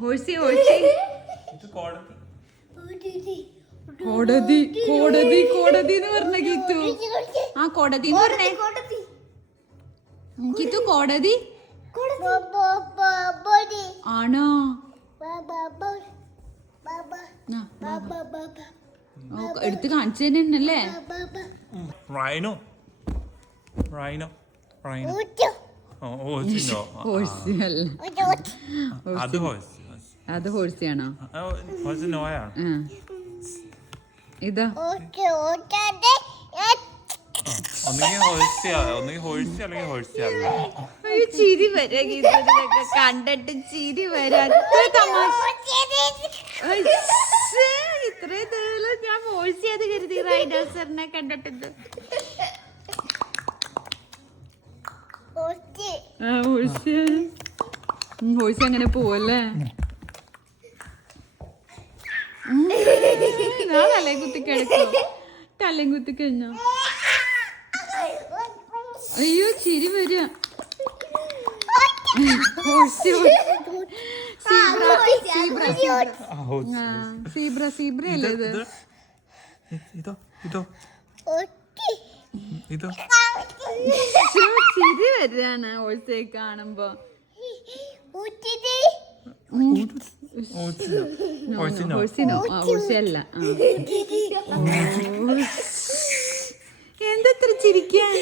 ഹോഴ്സി ഹോഴ്സി കോടതി കോടതി കോടതി എന്ന് പറഞ്ഞ ഗീത്തു. ആ കോടതി എന്ന് പറഞ്ഞേ ഗീത്തു. കോടതി ആണോ? എടുത്ത് കാണിച്ചു തന്നെയല്ലേ? റൈനോ റൈനോ റൈനോ അത് ഹോഴ്സിയാണോ? ഇതാ ചിരി വരാ ഗീതൊക്കെ കണ്ടിട്ട് ചിരി വരാ. ഇത്രയും ദൂരം ഞാൻ ഹോഴ്സിയാത് കരുതി റൈനോസറിനെ കണ്ടിട്ടുണ്ട്. ഹോഴ്സി അങ്ങനെ പോവല്ലേ? തലയും കുത്തി കിടക്കോ? തലയും കുത്തി കഴിഞ്ഞോ? അയ്യോ ചിരി വരിക. സീബ്ര സീബ്ര അല്ലേ ഇത്? ചിരി വരികയാണ് ഹോഴ്സിയെ കാണുമ്പോ. ഹോഴ്സിയല്ല. എന്തത്ര ചിരിക്കാൻ?